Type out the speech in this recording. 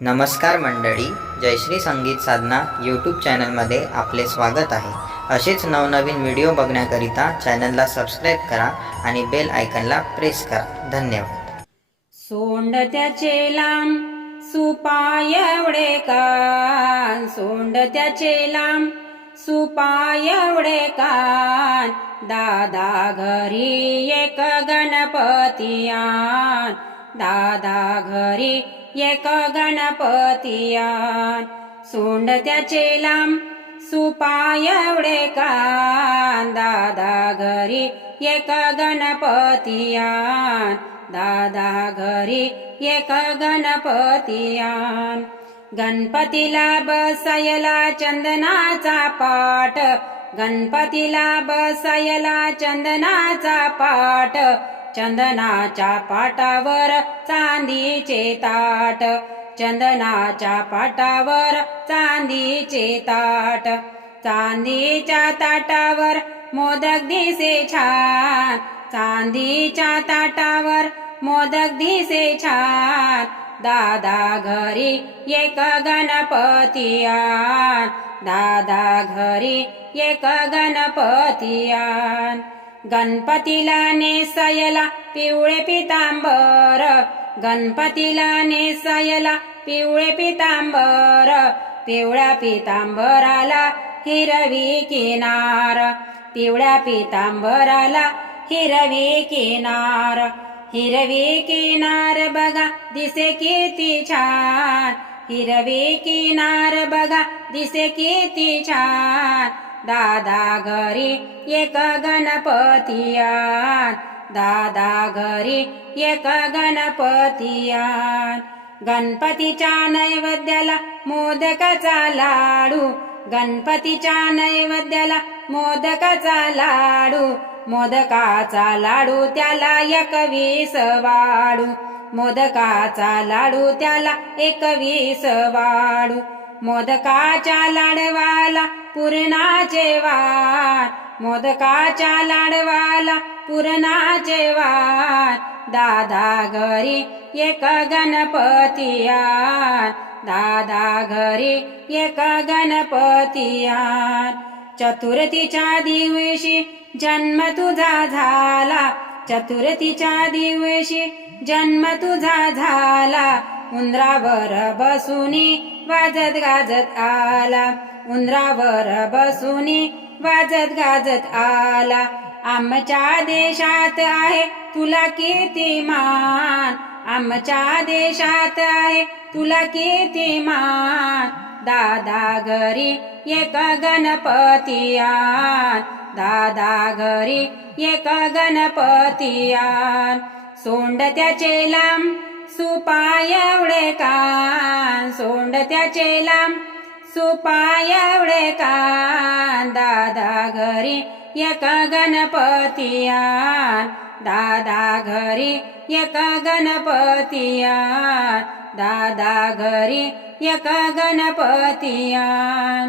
नमस्कार मंडळी जयश्री संगीत साधना यूट्यूब चॅनलमध्ये आपले स्वागत आहे. असेच नवनवीन व्हिडिओ बघण्याकरिता चॅनलला सबस्क्राईब करा आणि बेल आयकनला प्रेस करा. धन्यवाद. सोंड त्याचे लांब सुपाय एवढे कान. सोंड त्याचे लांब सुपाय एवढे कान. दादा घरी एक गणपतियान दादा घरी एक गणपतियान. सोंड त्याचे लांब सुपाय एवढे कान. दादा घरी एक गणपतियान. दादा घरी एक गणपतियान. गणपतीला बसायला चंदनाचा पाठ. गणपतीला बसायला चंदनाचा पाठ. चंदनाच्या पाटावर चांदीचे ताट. चंदनाच्या पाटावर चांदीचे ताट. चांदीच्या ताटावर मोदक दिसे छान. चांदीच्या ताटावर मोदक दिसे छान. दादा घरी एक गणपतियान दादा घरी एक गणपतियान गणपतीला नेसयला पिवळे पितांबर. गणपतीला नेसयला पिवळे पितांबर. पिवळ्या पितांबराला हिरवी किनार. पिवळ्या पितांबराला हिरवी किनार. हिरवी किनार बघा दिसे किती छान. हिरवी किनार बघा दिसे किती छान. दादा घरी एक गणपतियान. दादा घरी एक गणपतियान. गणपतीच्या नैवेद्याला मोदकाचा लाडू. गणपतीच्या नैवेद्याला मोदकाचा लाडू. मोदकाचा लाडू त्याला एकवीस वाडू. मोदकाचा लाडू त्याला एकवीस वाडू. मोदकाच्या लाडवाला पुरणाचे वाण मोदकाच्या लाडवाला पुरणाचे वाण दादा घरी एक गणपतिया दादा घरी एक गणपतिया चतुर्थीच्या दिवशी जन्म तुझा झाला. चतुर्थीच्या दिवशी जन्म तुझा झाला. उंदरावर बसुनी वाजत गाजत आला. उंदरावर बसुनी वाजत गाजत आला. आमच्या देशात आहे तुला किती मान. आमच्या देशात आहे तुला किती मान. दादा घरी एक गणपतियान दादा घरी एक गणपतियान सोंड त्याचे लांब सुपाय एवढे कान सोंड त्याचे लांब. सुपाय एवढे कान दादा घरी एक गणपतियान दादा घरी एक गणपतियान दादा घरी एक गणपतियान